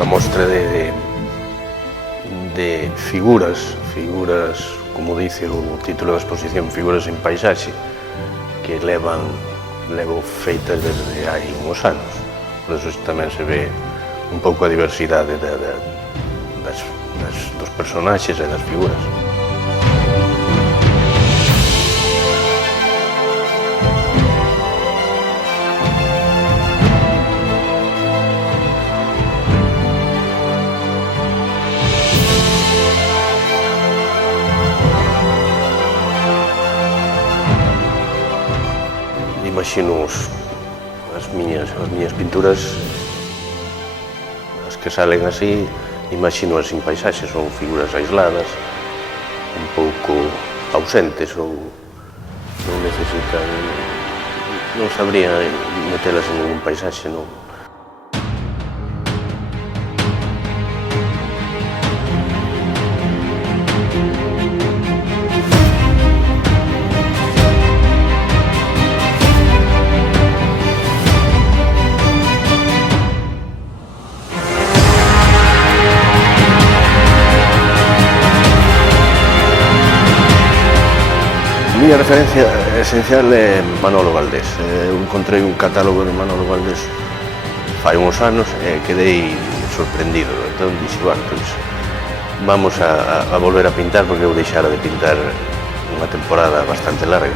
unha mostra de figuras, como dice o título da exposición, figuras en paisaxe, que levo feitas desde hai uns anos. Por iso tamén se ve un pouco a diversidade dos personaxes e das figuras. Imagino as miñas pinturas, as que salen así, imagino as en paisaxes, son figuras aisladas, un pouco ausentes ou non necesitan, non sabría metelas en ningún paisaxe, non. A miña referencia esencial é Manolo Valdés. Eu encontrei un catálogo de Manolo Valdés fai uns anos e quedei sorprendido. Entón dixo, pois, vamos a volver a pintar porque eu deixara de pintar unha temporada bastante larga.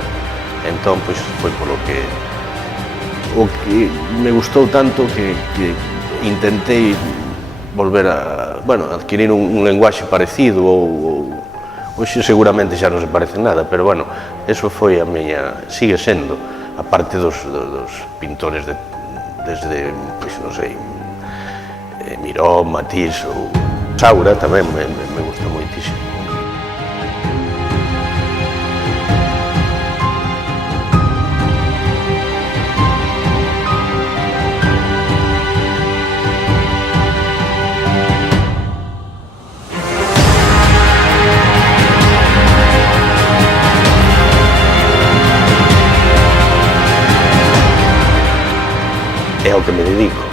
Entón, pois, foi polo que o que me gustou tanto que intentei volver a, adquirir un lenguaxe parecido ou hoxe seguramente xa non se parece nada, pero bueno, eso foi a miña, sigue sendo, a parte dos pintores desde, pois non sei, Miró, Matisse ou Saura tamén me gusta moitísimo. É ao que me dedico,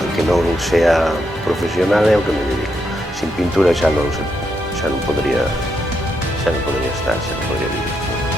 aunque non sea profesional, é ao que me dedico. Sin pintura xa non podría estar, xa non podría vivir.